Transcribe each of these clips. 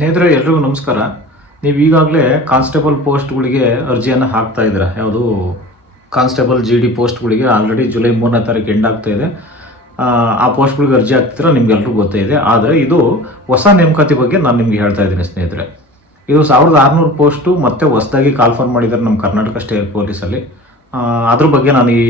ಸ್ನೇಹಿತರೆ, ಎಲ್ರಿಗೂ ನಮಸ್ಕಾರ. ನೀವು ಈಗಾಗಲೇ ಕಾನ್ಸ್ಟೇಬಲ್ ಪೋಸ್ಟ್ಗಳಿಗೆ ಅರ್ಜಿಯನ್ನು ಹಾಕ್ತಾ ಇದ್ದೀರಾ. ಯಾವುದು ಕಾನ್ಸ್ಟೇಬಲ್ GD ಪೋಸ್ಟ್ಗಳಿಗೆ ಆಲ್ರೆಡಿ ಜುಲೈ 3ನೇ ತಾರೀಕು ಎಂಡ್ ಆಗ್ತಾ ಇದೆ. ಆ ಪೋಸ್ಟ್ಗಳಿಗೆ ಅರ್ಜಿ ಹಾಕ್ತಿದ್ರೆ ನಿಮ್ಗೆಲ್ರಿಗೂ ಗೊತ್ತೇ ಇದೆ. ಆದರೆ ಇದು ಹೊಸ ನೇಮಕಾತಿ ಬಗ್ಗೆ ನಾನು ನಿಮ್ಗೆ ಹೇಳ್ತಾ ಇದ್ದೀನಿ ಸ್ನೇಹಿತರೆ. ಇದು 1600 ಪೋಸ್ಟು ಮತ್ತೆ ಹೊಸದಾಗಿ ಕಾಲ್ಫರ್ ಮಾಡಿದ್ದಾರೆ ನಮ್ಮ ಕರ್ನಾಟಕ ಸ್ಟೇಟ್ ಪೊಲೀಸಲ್ಲಿ. ಅದ್ರ ಬಗ್ಗೆ ನಾನು ಈ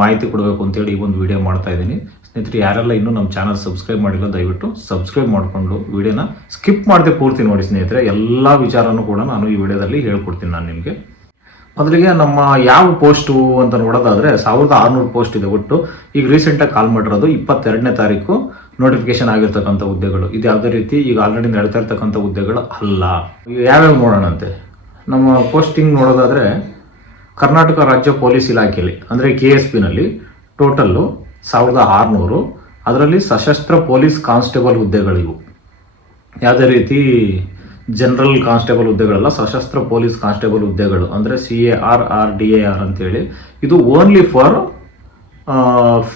ಮಾಹಿತಿ ಕೊಡಬೇಕು ಅಂತೇಳಿ ಈ ಒಂದು ವಿಡಿಯೋ ಮಾಡ್ತಾ ಇದ್ದೀನಿ. ಸ್ನೇಹಿತರೆ, ಯಾರೆಲ್ಲ ಇನ್ನೂ ನಮ್ಮ ಚಾನಲ್ ಸಬ್ಸ್ಕ್ರೈಬ್ ಮಾಡಿಲ್ಲ ದಯವಿಟ್ಟು ಸಬ್ಸ್ಕ್ರೈಬ್ ಮಾಡಿಕೊಂಡು ವಿಡಿಯೋನ ಸ್ಕಿಪ್ ಮಾಡದೆ ಪೂರ್ತಿ ನೋಡಿ ಸ್ನೇಹಿತರೆ. ಎಲ್ಲ ವಿಚಾರನೂ ಕೂಡ ನಾನು ಈ ವಿಡಿಯೋದಲ್ಲಿ ಹೇಳ್ಕೊಡ್ತೀನಿ ನಾನು ನಿಮಗೆ. ಮೊದಲಿಗೆ ನಮ್ಮ ಯಾವ ಪೋಸ್ಟು ಅಂತ ನೋಡೋದಾದರೆ 1600 ಪೋಸ್ಟ್ ಇದೆ ಒಟ್ಟು. ಈಗ ರೀಸೆಂಟಾಗಿ ಕಾಲ್ ಮಾಡಿರೋದು 22ನೇ ತಾರೀಕು ನೋಟಿಫಿಕೇಶನ್ ಆಗಿರ್ತಕ್ಕಂಥ ಹುದ್ದೆಗಳು. ಇದು ಯಾವುದೇ ರೀತಿ ಈಗ ಆಲ್ರೆಡಿ ನಡೀತಾ ಇರ್ತಕ್ಕಂಥ ಹುದ್ದೆಗಳು ಅಲ್ಲ. ಯಾವ್ಯಾವ ನೋಡೋಣಂತೆ. ನಮ್ಮ ಪೋಸ್ಟಿಂಗ್ ನೋಡೋದಾದರೆ ಕರ್ನಾಟಕ ರಾಜ್ಯ ಪೊಲೀಸ್ ಇಲಾಖೆಯಲ್ಲಿ ಅಂದರೆ KSPನಲ್ಲಿ ಟೋಟಲ್ಲು 1600. ಅದರಲ್ಲಿ ಸಶಸ್ತ್ರ ಪೊಲೀಸ್ ಕಾನ್ಸ್ಟೇಬಲ್ ಹುದ್ದೆಗಳಿವು. ಯಾವುದೇ ರೀತಿ ಜನರಲ್ ಕಾನ್ಸ್ಟೇಬಲ್ ಹುದ್ದೆಗಳಲ್ಲ, ಸಶಸ್ತ್ರ ಪೊಲೀಸ್ ಕಾನ್ಸ್ಟೇಬಲ್ ಹುದ್ದೆಗಳು ಅಂದರೆ CAR RDAR ಅಂತೇಳಿ. ಇದು ಓನ್ಲಿ ಫಾರ್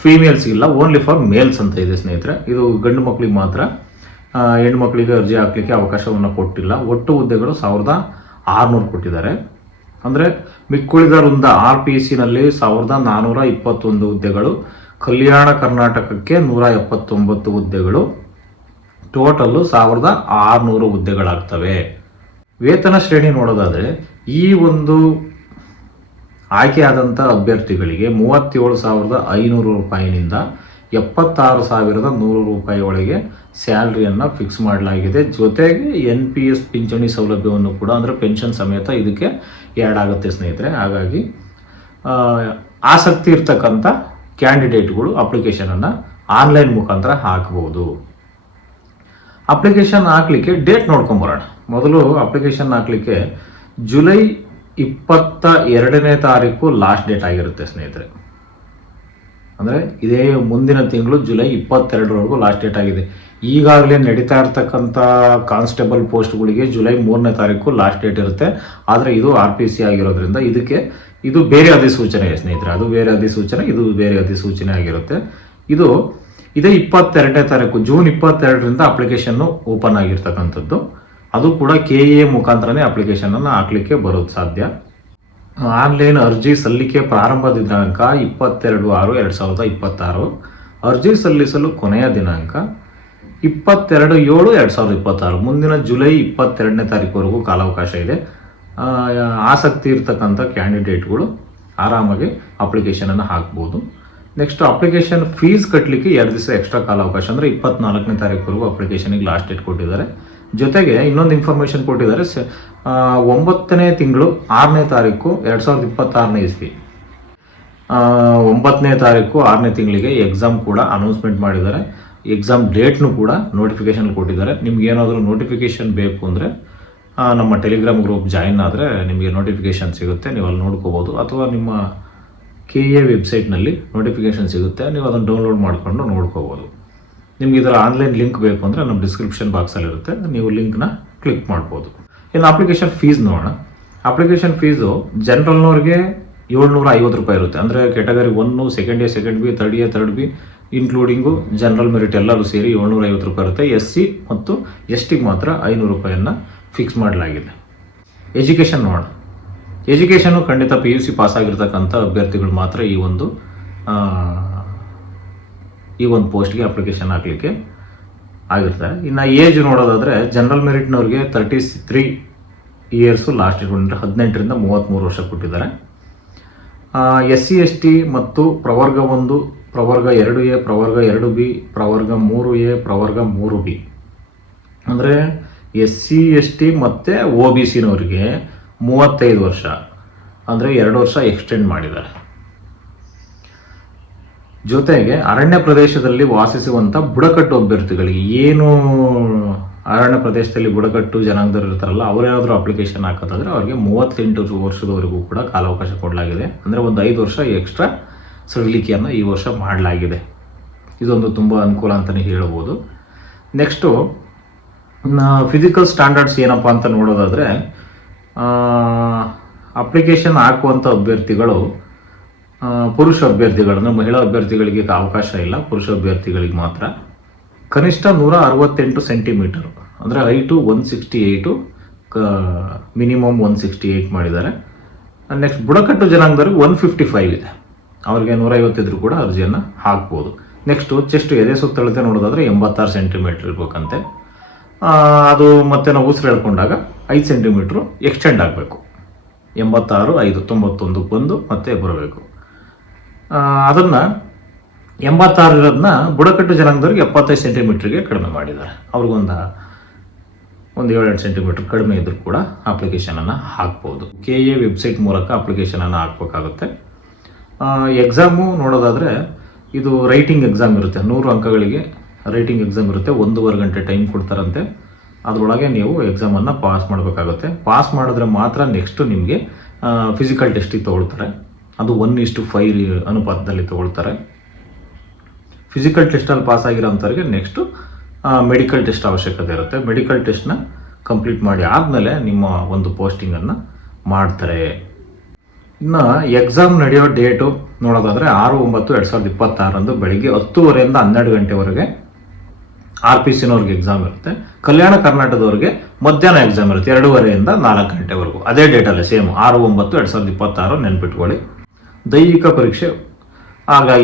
ಫೀಮೇಲ್ಸ್ ಇಲ್ಲ, ಓನ್ಲಿ ಫಾರ್ ಮೇಲ್ಸ್ ಅಂತ ಇದೆ ಸ್ನೇಹಿತರೆ. ಇದು ಗಂಡು ಮಕ್ಕಳಿಗೆ ಮಾತ್ರ, ಹೆಣ್ಣು ಮಕ್ಕಳಿಗೆ ಅರ್ಜಿ ಹಾಕಲಿಕ್ಕೆ ಅವಕಾಶವನ್ನು ಕೊಟ್ಟಿಲ್ಲ. ಒಟ್ಟು ಹುದ್ದೆಗಳು 1600 ಕೊಟ್ಟಿದ್ದಾರೆ. ಅಂದರೆ ಮಿಕ್ಕುಳಿದ ವೃಂದ RPCನಲ್ಲಿ 1421 ಹುದ್ದೆಗಳು, ಕಲ್ಯಾಣ ಕರ್ನಾಟಕಕ್ಕೆ 179 ಹುದ್ದೆಗಳು, ಟೋಟಲ್ಲು 1600 ಹುದ್ದೆಗಳಾಗ್ತವೆ. ವೇತನ ಶ್ರೇಣಿ ನೋಡೋದಾದರೆ ಈ ಒಂದು ಆಯ್ಕೆಯಾದಂಥ ಅಭ್ಯರ್ಥಿಗಳಿಗೆ 37,500 ರೂಪಾಯಿನಿಂದ 76,100 ರೂಪಾಯಿ ಒಳಗೆ ಸ್ಯಾಲ್ರಿಯನ್ನು ಫಿಕ್ಸ್ ಮಾಡಲಾಗಿದೆ. ಜೊತೆಗೆ NPS ಪಿಂಚಣಿ ಸೌಲಭ್ಯವನ್ನು ಕೂಡ ಅಂದರೆ ಪೆನ್ಷನ್ ಸಮೇತ ಇದಕ್ಕೆ ಆ್ಯಡ್ ಆಗುತ್ತೆ ಸ್ನೇಹಿತರೆ. ಹಾಗಾಗಿ ಆಸಕ್ತಿ ಇರ್ತಕ್ಕಂಥ ಕ್ಯಾಂಡಿಡೇಟ್ಗಳು ಅಪ್ಲಿಕೇಶನನ್ನು ಆನ್ಲೈನ್ ಮುಖಾಂತರ ಹಾಕ್ಬೋದು. ಅಪ್ಲಿಕೇಶನ್ ಹಾಕಲಿಕ್ಕೆ ಡೇಟ್ ನೋಡ್ಕೊಂಬರೋಣ. ಮೊದಲು ಅಪ್ಲಿಕೇಶನ್ ಹಾಕಲಿಕ್ಕೆ ಜುಲೈ 22ನೇ ತಾರೀಕು ಲಾಸ್ಟ್ ಡೇಟ್ ಆಗಿರುತ್ತೆ ಸ್ನೇಹಿತರೆ. ಅಂದರೆ ಇದೇ ಮುಂದಿನ ತಿಂಗಳು ಜುಲೈ 22ರವರೆಗೂ ಲಾಸ್ಟ್ ಡೇಟ್ ಆಗಿದೆ. ಈಗಾಗಲೇ ನಡೀತಾ ಇರ್ತಕ್ಕಂಥ ಕಾನ್ಸ್ಟೇಬಲ್ ಪೋಸ್ಟ್ಗಳಿಗೆ ಜುಲೈ 3ನೇ ತಾರೀಕು ಲಾಸ್ಟ್ ಡೇಟ್ ಇರುತ್ತೆ. ಆದರೆ ಇದು RPC ಆಗಿರೋದ್ರಿಂದ ಇದು ಬೇರೆ ಅಧಿಸೂಚನೆ ಸ್ನೇಹಿತರೆ. ಅದು ಬೇರೆ ಅಧಿಸೂಚನೆ, ಇದು ಬೇರೆ ಅಧಿಸೂಚನೆ ಆಗಿರುತ್ತೆ. ಇದೇ 22ನೇ ತಾರೀಕು ಜೂನ್ 22ರಿಂದ ಅಪ್ಲಿಕೇಶನ್ನು ಓಪನ್ ಆಗಿರ್ತಕ್ಕಂಥದ್ದು. ಅದು ಕೂಡ KA ಮುಖಾಂತರನೇ ಅಪ್ಲಿಕೇಶನನ್ನು ಹಾಕಲಿಕ್ಕೆ ಬರೋದು ಸಾಧ್ಯ. ಆನ್ಲೈನ್ ಅರ್ಜಿ ಸಲ್ಲಿಕೆ ಪ್ರಾರಂಭ ದಿನಾಂಕ 22/6/2026. ಅರ್ಜಿ ಸಲ್ಲಿಸಲು ಕೊನೆಯ ದಿನಾಂಕ 22/7/2026. ಮುಂದಿನ ಜುಲೈ 22ನೇ ತಾರೀಕುವರೆಗೂ ಕಾಲಾವಕಾಶ ಇದೆ. ಆಸಕ್ತಿ ಇರ್ತಕ್ಕಂಥ ಕ್ಯಾಂಡಿಡೇಟ್ಗಳು ಆರಾಮಾಗಿ ಅಪ್ಲಿಕೇಶನನ್ನು ಹಾಕ್ಬೋದು. ನೆಕ್ಸ್ಟ್ ಅಪ್ಲಿಕೇಶನ್ ಫೀಸ್ ಕಟ್ಟಲಿಕ್ಕೆ 2 ದಿವಸ ಎಕ್ಸ್ಟ್ರಾ ಕಾಲಾವಕಾಶ ಅಂದರೆ 24ನೇ ತಾರೀಕುವರೆಗೂ ಅಪ್ಲಿಕೇಶನಿಗೆ ಲಾಸ್ಟ್ ಡೇಟ್ ಕೊಟ್ಟಿದ್ದಾರೆ. ಜೊತೆಗೆ ಇನ್ನೊಂದು ಇನ್ಫಾರ್ಮೇಷನ್ ಕೊಟ್ಟಿದ್ದಾರೆ. 9ನೇ ತಿಂಗಳು 6ನೇ ತಾರೀಕು 2026ನೇ ಇಸ್ವಿ 9ನೇ ತಾರೀಕು 6ನೇ ತಿಂಗಳಿಗೆ ಎಕ್ಸಾಮ್ ಕೂಡ ಅನೌನ್ಸ್ಮೆಂಟ್ ಮಾಡಿದ್ದಾರೆ. ಎಕ್ಸಾಮ್ ಡೇಟ್ನು ಕೂಡ ನೋಟಿಫಿಕೇಶನ್ ಕೊಟ್ಟಿದ್ದಾರೆ. ನಿಮ್ಗೆ ಏನಾದರೂ ನೋಟಿಫಿಕೇಶನ್ ಬೇಕು ಅಂದರೆ ನಮ್ಮ ಟೆಲಿಗ್ರಾಮ್ ಗ್ರೂಪ್ ಜಾಯಿನ್ ಆದರೆ ನಿಮಗೆ ನೋಟಿಫಿಕೇಶನ್ ಸಿಗುತ್ತೆ, ನೀವು ಅಲ್ಲಿ ನೋಡ್ಕೋಬೋದು. ಅಥವಾ ನಿಮ್ಮ KA ವೆಬ್ಸೈಟ್ನಲ್ಲಿ ನೋಟಿಫಿಕೇಶನ್ ಸಿಗುತ್ತೆ, ನೀವು ಅದನ್ನು ಡೌನ್ಲೋಡ್ ಮಾಡಿಕೊಂಡು ನೋಡ್ಕೋಬೋದು. ನಿಮ್ಗೆ ಇದರ ಆನ್ಲೈನ್ ಲಿಂಕ್ ಬೇಕು ಅಂದರೆ ನಮ್ಮ ಡಿಸ್ಕ್ರಿಪ್ಷನ್ ಬಾಕ್ಸಲ್ಲಿ ಇರುತ್ತೆ, ನೀವು ಲಿಂಕ್ನ ಕ್ಲಿಕ್ ಮಾಡ್ಬೋದು. ಇನ್ನು ಅಪ್ಲಿಕೇಶನ್ ಫೀಸ್ ನೋಡೋಣ. ಅಪ್ಲಿಕೇಶನ್ ಫೀಸು ಜನರಲ್ನವ್ರಿಗೆ 750 ರೂಪಾಯಿ ಇರುತ್ತೆ. ಅಂದರೆ category 1, second A, second B, third A, third B including general merit ಎಲ್ಲರೂ ಸೇರಿ 750 ರೂಪಾಯಿ ಇರುತ್ತೆ. SC ಮತ್ತು STಗೆ ಮಾತ್ರ 500 ರೂಪಾಯಿಯನ್ನು ಫಿಕ್ಸ್ ಮಾಡಲಾಗಿದೆ. ಎಜುಕೇಷನ್ ನೋಡೋಣ. ಎಜುಕೇಷನ್ನು ಖಂಡಿತ PUC ಪಾಸ್ ಆಗಿರ್ತಕ್ಕಂಥ ಅಭ್ಯರ್ಥಿಗಳು ಮಾತ್ರ ಈ ಒಂದು ಪೋಸ್ಟ್ಗೆ ಅಪ್ಲಿಕೇಶನ್ ಹಾಕಲಿಕ್ಕೆ ಆಗಿರ್ತಾರೆ. ಇನ್ನು ಏಜ್ ನೋಡೋದಾದರೆ ಜನರಲ್ ಮೆರಿಟ್ನವ್ರಿಗೆ 33 ಇಯರ್ಸು ಲಾಸ್ಟ್ ಇಟ್ಕೊಂಡ್ರೆ 18ರಿಂದ 33 ವರ್ಷ ಕೊಟ್ಟಿದ್ದಾರೆ. SC ST ಮತ್ತು ಪ್ರವರ್ಗ 1, ಪ್ರವರ್ಗ 2A, ಪ್ರವರ್ಗ 2B, ಪ್ರವರ್ಗ 3A, ಪ್ರವರ್ಗ 3B ಅಂದರೆ SC ST ಮತ್ತು OBCನವ್ರಿಗೆ 35 ವರ್ಷ ಅಂದರೆ 2 ವರ್ಷ ಎಕ್ಸ್ಟೆಂಡ್ ಮಾಡಿದ್ದಾರೆ. ಜೊತೆಗೆ ಅರಣ್ಯ ಪ್ರದೇಶದಲ್ಲಿ ವಾಸಿಸುವಂಥ ಬುಡಕಟ್ಟು ಅಭ್ಯರ್ಥಿಗಳಿಗೆ, ಏನು ಅರಣ್ಯ ಪ್ರದೇಶದಲ್ಲಿ ಬುಡಕಟ್ಟು ಜನಾಂಗದವರು ಇರ್ತಾರಲ್ಲ, ಅವರೇನಾದರೂ ಅಪ್ಲಿಕೇಶನ್ ಹಾಕೋದಾದರೆ ಅವ್ರಿಗೆ 38 ವರ್ಷದವರೆಗೂ ಕೂಡ ಕಾಲಾವಕಾಶ ಕೊಡಲಾಗಿದೆ. ಅಂದರೆ ಒಂದು 5 ವರ್ಷ ಎಕ್ಸ್ಟ್ರಾ ಸಡಿಲಿಕೆಯನ್ನು ಈ ವರ್ಷ ಮಾಡಲಾಗಿದೆ. ಇದೊಂದು ತುಂಬ ಅನುಕೂಲ ಅಂತಲೇ ಹೇಳ್ಬೋದು. ನೆಕ್ಸ್ಟು ಫಿಸಿಕಲ್ ಸ್ಟ್ಯಾಂಡರ್ಡ್ಸ್ ಏನಪ್ಪ ಅಂತ ನೋಡೋದಾದರೆ ಅಪ್ಲಿಕೇಶನ್ ಹಾಕುವಂಥ ಅಭ್ಯರ್ಥಿಗಳು ಪುರುಷ ಅಭ್ಯರ್ಥಿಗಳನ್ನು, ಮಹಿಳಾ ಅಭ್ಯರ್ಥಿಗಳಿಗೆ ಅವಕಾಶ ಇಲ್ಲ, ಪುರುಷ ಅಭ್ಯರ್ಥಿಗಳಿಗೆ ಮಾತ್ರ. ಕನಿಷ್ಠ 168 ಸೆಂಟಿಮೀಟರ್ ಅಂದರೆ ಹೈಟು 168, ಮಿನಿಮಮ್ 168 ಮಾಡಿದ್ದಾರೆ. ನೆಕ್ಸ್ಟ್ ಬುಡಕಟ್ಟು ಜನಾಂಗದವ್ರಿಗೆ 155 ಇದೆ, ಅವ್ರಿಗೆ 150 ಇದ್ರೂ ಕೂಡ ಅರ್ಜಿಯನ್ನು ಹಾಕ್ಬೋದು. ನೆಕ್ಸ್ಟು ಚೆಸ್ಟ್ ಎದೆ ಸುತ್ತಳತೆ ನೋಡೋದಾದರೆ 86 ಸೆಂಟಿಮೀಟ್ರ್ ಇರ್ಬೇಕಂತೆ. ಅದು ಮತ್ತೆ ನಾವು ಉಸಿರು ಹೇಳ್ಕೊಂಡಾಗ 5 ಸೆಂಟಿಮೀಟ್ರು ಎಕ್ಸ್ಟೆಂಡ್ ಆಗಬೇಕು. 86, 5, 91 ಬಂದು ಮತ್ತೆ ಬರಬೇಕು. ಅದನ್ನು 86 ಇರೋದನ್ನ ಬುಡಕಟ್ಟು ಜನಾಂಗದವ್ರಿಗೆ 75 ಸೆಂಟಿಮೀಟ್ರಿಗೆ ಕಡಿಮೆ ಮಾಡಿದ್ದಾರೆ. ಅವ್ರಿಗೊಂದು 7-8 ಸೆಂಟಿಮೀಟ್ರ್ ಕಡಿಮೆ ಇದ್ರೂ ಕೂಡ ಅಪ್ಲಿಕೇಶನನ್ನು ಹಾಕ್ಬೋದು. KA ವೆಬ್ಸೈಟ್ ಮೂಲಕ ಅಪ್ಲಿಕೇಶನನ್ನು ಹಾಕಬೇಕಾಗುತ್ತೆ. ಎಕ್ಸಾಮು ನೋಡೋದಾದರೆ ಇದು ರೈಟಿಂಗ್ ಎಕ್ಸಾಮ್ ಇರುತ್ತೆ, 100 ಅಂಕಗಳಿಗೆ ರೈಟಿಂಗ್ ಎಕ್ಸಾಮ್ ಇರುತ್ತೆ. 1.5 ಗಂಟೆ ಟೈಮ್ ಕೊಡ್ತಾರಂತೆ. ಅದರೊಳಗೆ ನೀವು ಎಕ್ಸಾಮನ್ನು ಪಾಸ್ ಮಾಡಬೇಕಾಗುತ್ತೆ. ಪಾಸ್ ಮಾಡಿದ್ರೆ ಮಾತ್ರ ನೆಕ್ಸ್ಟು ನಿಮಗೆ ಫಿಸಿಕಲ್ ಟೆಸ್ಟಿಗೆ ತೊಗೊಳ್ತಾರೆ. ಅದು 1:5 ಅನುಪಾತದಲ್ಲಿ ತೊಗೊಳ್ತಾರೆ. ಫಿಸಿಕಲ್ ಟೆಸ್ಟಲ್ಲಿ ಪಾಸ್ ಆಗಿರೋಂಥವ್ರಿಗೆ ನೆಕ್ಸ್ಟು ಮೆಡಿಕಲ್ ಟೆಸ್ಟ್ ಅವಶ್ಯಕತೆ ಇರುತ್ತೆ. ಮೆಡಿಕಲ್ ಟೆಸ್ಟ್ನ ಕಂಪ್ಲೀಟ್ ಮಾಡಿ ಆದಮೇಲೆ ನಿಮ್ಮ ಒಂದು ಪೋಸ್ಟಿಂಗನ್ನು ಮಾಡ್ತಾರೆ. ಇನ್ನು ಎಕ್ಸಾಮ್ ನಡೆಯೋ ಡೇಟು ನೋಡೋದಾದರೆ 6/9/2026 ಬೆಳಿಗ್ಗೆ 10:00 12 ಗಂಟೆವರೆಗೆ RPCನವ್ರಿಗೆ ಎಕ್ಸಾಮ್ ಇರುತ್ತೆ. ಕಲ್ಯಾಣ ಕರ್ನಾಟಕದವ್ರಿಗೆ ಮಧ್ಯಾಹ್ನ ಎಕ್ಸಾಮ್ ಇರುತ್ತೆ 2:30 4 ಗಂಟೆವರೆಗೂ. ಅದೇ ಡೇಟಲ್ಲೇ ಸೇಮ್ 6/9/2026 ನೆನ್ಪಿಟ್ಕೊಳ್ಳಿ. ದೈಹಿಕ ಪರೀಕ್ಷೆ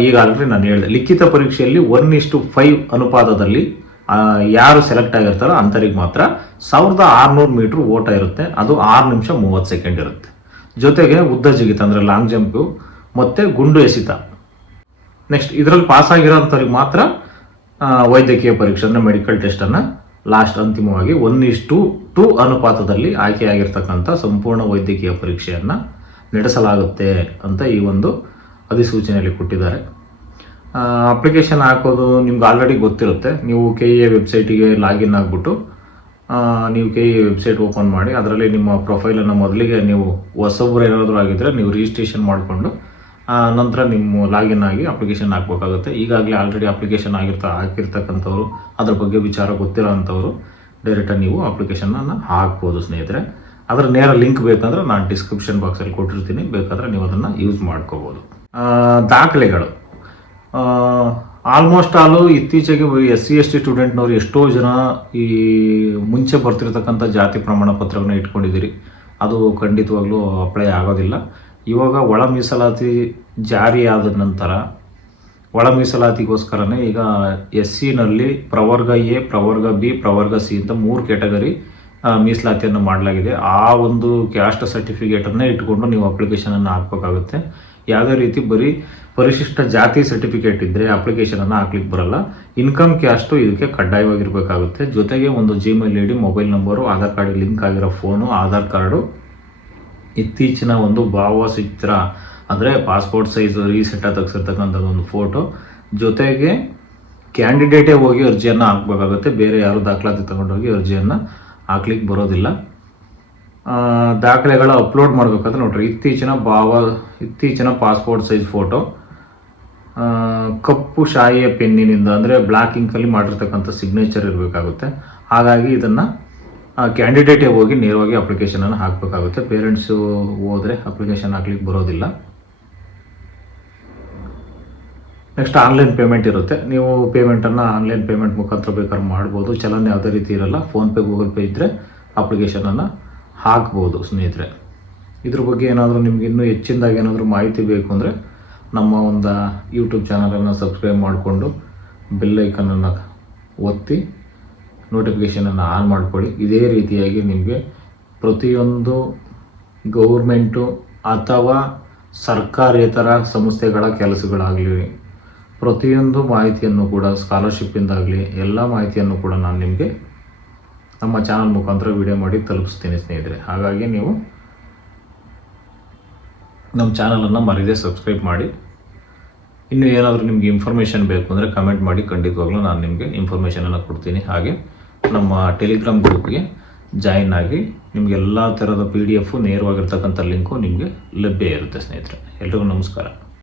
ಈಗ ಆಲ್ರೆಡಿ ನಾನು ಹೇಳಿದೆ, ಲಿಖಿತ ಪರೀಕ್ಷೆಯಲ್ಲಿ 1:5 ಅನುಪಾತದಲ್ಲಿ ಯಾರು ಸೆಲೆಕ್ಟ್ ಆಗಿರ್ತಾರೋ ಅಂಥವ್ರಿಗೆ ಮಾತ್ರ 1600 ಮೀಟ್ರ್ ಓಟ ಇರುತ್ತೆ. ಅದು 6 ನಿಮಿಷ 30 ಸೆಕೆಂಡ್ ಇರುತ್ತೆ. ಜೊತೆಗೆ ಉದ್ದ ಜಿಗಿತ ಅಂದರೆ ಲಾಂಗ್ ಜಂಪು ಮತ್ತು ಗುಂಡು ಎಸೆತ. ನೆಕ್ಸ್ಟ್ ಇದರಲ್ಲಿ ಪಾಸ್ ಆಗಿರೋಂಥವ್ರಿಗೆ ಮಾತ್ರ ವೈದ್ಯಕೀಯ ಪರೀಕ್ಷೆ ಅಂದರೆ ಮೆಡಿಕಲ್ ಟೆಸ್ಟನ್ನು ಲಾಸ್ಟ್ ಅಂತಿಮವಾಗಿ 1:2 ಅನುಪಾತದಲ್ಲಿ ಆಯ್ಕೆಯಾಗಿರ್ತಕ್ಕಂಥ ಸಂಪೂರ್ಣ ವೈದ್ಯಕೀಯ ಪರೀಕ್ಷೆಯನ್ನು ನಡೆಸಲಾಗುತ್ತೆ ಅಂತ ಈ ಒಂದು ಅಧಿಸೂಚನೆಯಲ್ಲಿ ಕೊಟ್ಟಿದ್ದಾರೆ. ಅಪ್ಲಿಕೇಶನ್ ಹಾಕೋದು ನಿಮ್ಗೆ ಆಲ್ರೆಡಿ ಗೊತ್ತಿರುತ್ತೆ. ನೀವು KA ವೆಬ್ಸೈಟಿಗೆ ಲಾಗಿನ್ ಆಗಿಬಿಟ್ಟು ನೀವು KA ವೆಬ್ಸೈಟ್ ಓಪನ್ ಮಾಡಿ ಅದರಲ್ಲಿ ನಿಮ್ಮ ಪ್ರೊಫೈಲನ್ನು ಮೊದಲಿಗೆ ನೀವು ಹೊಸೊಬ್ಬರು ಏನಾದರೂ ಆಗಿದ್ದರೆ ನೀವು ರಿಜಿಸ್ಟ್ರೇಷನ್ ಮಾಡಿಕೊಂಡು ನಂತರ ನಿಮ್ಮ ಲಾಗಿನ್ ಆಗಿ ಅಪ್ಲಿಕೇಶನ್ ಹಾಕಬೇಕಾಗುತ್ತೆ. ಈಗಾಗಲೇ ಆಲ್ರೆಡಿ ಅಪ್ಲಿಕೇಶನ್ ಹಾಕಿರ್ತಕ್ಕಂಥವ್ರು, ಅದ್ರ ಬಗ್ಗೆ ವಿಚಾರ ಗೊತ್ತಿರೋ ಅಂಥವ್ರು ಡೈರೆಕ್ಟಾಗಿ ನೀವು ಅಪ್ಲಿಕೇಶನನ್ನು ಹಾಕ್ಬೋದು ಸ್ನೇಹಿತರೆ. ಅದರ ನೇರ ಲಿಂಕ್ ಬೇಕಂದ್ರೆ ನಾನು ಡಿಸ್ಕ್ರಿಪ್ಷನ್ ಬಾಕ್ಸಲ್ಲಿ ಕೊಟ್ಟಿರ್ತೀನಿ, ಬೇಕಾದರೆ ನೀವು ಅದನ್ನು ಯೂಸ್ ಮಾಡ್ಕೋಬೋದು. ದಾಖಲೆಗಳು ಆಲ್ಮೋಸ್ಟ್ ಇತ್ತೀಚೆಗೆ SC/ST ಸ್ಟೂಡೆಂಟ್ನವ್ರು ಎಷ್ಟೋ ಜನ ಈ ಮುಂಚೆ ಬರ್ತಿರ್ತಕ್ಕಂಥ ಜಾತಿ ಪ್ರಮಾಣ ಪತ್ರವನ್ನು ಇಟ್ಕೊಂಡಿದ್ದೀರಿ. ಅದು ಖಂಡಿತವಾಗ್ಲೂ ಅಪ್ಲೈ ಆಗೋದಿಲ್ಲ. ಇವಾಗ ಒಳ ಮೀಸಲಾತಿ ಜಾರಿ ಆದ ನಂತರ ಒಳ ಮೀಸಲಾತಿಗೋಸ್ಕರನೇ ಈಗ SCನಲ್ಲಿ ಪ್ರವರ್ಗ A, ಪ್ರವರ್ಗ B, ಪ್ರವರ್ಗ C ಅಂತ 3 ಕ್ಯಾಟಗರಿ ಮೀಸಲಾತಿಯನ್ನು ಮಾಡಲಾಗಿದೆ. ಆ ಒಂದು ಕ್ಯಾಸ್ಟ್ ಸರ್ಟಿಫಿಕೇಟನ್ನೇ ಇಟ್ಕೊಂಡು ನೀವು ಅಪ್ಲಿಕೇಶನನ್ನು ಹಾಕಬೇಕಾಗುತ್ತೆ. ಯಾವುದೇ ರೀತಿ ಬರೀ ಪರಿಶಿಷ್ಟ ಜಾತಿ ಸರ್ಟಿಫಿಕೇಟ್ ಇದ್ದರೆ ಅಪ್ಲಿಕೇಶನನ್ನು ಹಾಕ್ಲಿಕ್ಕೆ ಬರಲ್ಲ. ಇನ್ಕಮ್ ಕ್ಯಾಸ್ಟು ಇದಕ್ಕೆ ಕಡ್ಡಾಯವಾಗಿರಬೇಕಾಗುತ್ತೆ. ಜೊತೆಗೆ ಒಂದು Gmail ID, mobile number, Aadhaar ಕಾರ್ಡಿಗೆ ಲಿಂಕ್ ಆಗಿರೋ ಫೋನು, ಆಧಾರ್ ಕಾರ್ಡು, ಇತ್ತೀಚಿನ ಒಂದು ಭಾವಚಿತ್ರ ಅಂದರೆ ಪಾಸ್ಪೋರ್ಟ್ ಸೈಜ್ ರೀಸೆಂಟಾಗಿ ತೆಗೆಸಿರ್ತಕ್ಕಂಥದ್ದು ಒಂದು ಫೋಟೋ, ಜೊತೆಗೆ ಕ್ಯಾಂಡಿಡೇಟೇ ಹೋಗಿ ಅರ್ಜಿಯನ್ನು ಹಾಕಬೇಕಾಗುತ್ತೆ. ಬೇರೆ ಯಾರು ದಾಖಲಾತಿ ತಗೊಂಡೋಗಿ ಅರ್ಜಿಯನ್ನು ಹಾಕ್ಲಿಕ್ಕೆ ಬರೋದಿಲ್ಲ. ದಾಖಲೆಗಳ ಅಪ್ಲೋಡ್ ಮಾಡಬೇಕಾದ್ರೆ ನೋಡ್ರಿ, ಇತ್ತೀಚಿನ ಪಾಸ್ಪೋರ್ಟ್ ಸೈಜ್ ಫೋಟೋ, ಕಪ್ಪು ಶಾಯಿಯ ಪೆನ್ನಿನಿಂದ ಅಂದರೆ ಬ್ಲ್ಯಾಕ್ ಇಂಕಲ್ಲಿ ಮಾಡಿರ್ತಕ್ಕಂಥ ಸಿಗ್ನೇಚರ್ ಇರಬೇಕಾಗುತ್ತೆ. ಹಾಗಾಗಿ ಇದನ್ನು ಕ್ಯಾಂಡಿಡೇಟೇ ಹೋಗಿ ನೇರವಾಗಿ ಅಪ್ಲಿಕೇಶನನ್ನು ಹಾಕಬೇಕಾಗುತ್ತೆ. ಪೇರೆಂಟ್ಸು ಹೋದರೆ ಅಪ್ಲಿಕೇಶನ್ ಹಾಕ್ಲಿಕ್ಕೆ ಬರೋದಿಲ್ಲ. ನೆಕ್ಸ್ಟ್ ಆನ್ಲೈನ್ ಪೇಮೆಂಟ್ ಇರುತ್ತೆ. ನೀವು ಪೇಮೆಂಟನ್ನು ಆನ್ಲೈನ್ ಪೇಮೆಂಟ್ ಮುಖಾಂತರ ಬೇಕಾದ್ರೆ ಮಾಡ್ಬೋದು. ಚಲನ್ ಯಾವುದೇ ರೀತಿ ಇರಲ್ಲ. ಫೋನ್ಪೇ, ಗೂಗಲ್ ಪೇ ಇದ್ದರೆ ಅಪ್ಲಿಕೇಶನನ್ನು ಹಾಕ್ಬೋದು ಸ್ನೇಹಿತರೆ. ಇದ್ರ ಬಗ್ಗೆ ಏನಾದರೂ ನಿಮ್ಗೆ ಇನ್ನೂ ಹೆಚ್ಚಿನದಾಗಿ ಏನಾದರೂ ಮಾಹಿತಿ ಬೇಕು ಅಂದರೆ ನಮ್ಮ ಒಂದು ಯೂಟ್ಯೂಬ್ ಚಾನಲನ್ನು ಸಬ್ಸ್ಕ್ರೈಬ್ ಮಾಡಿಕೊಂಡು ಬೆಲ್ ಐಕನನ್ನು ಒತ್ತಿ ನೋಟಿಫಿಕೇಷನನ್ನು ಆನ್ ಮಾಡ್ಕೊಳ್ಳಿ. ಇದೇ ರೀತಿಯಾಗಿ ನಿಮಗೆ ಪ್ರತಿಯೊಂದು ಗೌರ್ಮೆಂಟು ಅಥವಾ ಸರ್ಕಾರೇತರ ಸಂಸ್ಥೆಗಳ ಕೆಲಸಗಳಾಗಲಿ, ಪ್ರತಿಯೊಂದು ಮಾಹಿತಿಯನ್ನು ಕೂಡ ಸ್ಕಾಲರ್ಶಿಪ್ಪಿಂದಾಗಲಿ ಎಲ್ಲ ಮಾಹಿತಿಯನ್ನು ಕೂಡ ನಾನು ನಿಮಗೆ ನಮ್ಮ ಚಾನಲ್ ಮುಖಾಂತರ ವಿಡಿಯೋ ಮಾಡಿ ತಲುಪಿಸ್ತೀನಿ ಸ್ನೇಹಿತರೆ. ಹಾಗಾಗಿ ನೀವು ನಮ್ಮ ಚಾನಲನ್ನು ಮರೀದೆ ಸಬ್ಸ್ಕ್ರೈಬ್ ಮಾಡಿ. ಇನ್ನು ಏನಾದರೂ ನಿಮಗೆ ಇನ್ಫಾರ್ಮೇಷನ್ ಬೇಕು ಅಂದರೆ ಕಮೆಂಟ್ ಮಾಡಿ, ಖಂಡಿತವಾಗ್ಲೂ ನಾನು ನಿಮಗೆ ಇನ್ಫಾರ್ಮೇಷನನ್ನು ಕೊಡ್ತೀನಿ. ಹಾಗೆ ನಮ್ಮ ಟೆಲಿಗ್ರಾಮ್ ಗ್ರೂಪ್ಗೆ ಜಾಯಿನ್ ಆಗಿ ನಿಮಗೆ ಎಲ್ಲ ಥರದ PDF ನೇರವಾಗಿರ್ತಕ್ಕಂಥ ಲಿಂಕು ನಿಮಗೆ ಲಭ್ಯ ಇರುತ್ತೆ ಸ್ನೇಹಿತರೆ. ಎಲ್ರಿಗೂ ನಮಸ್ಕಾರ.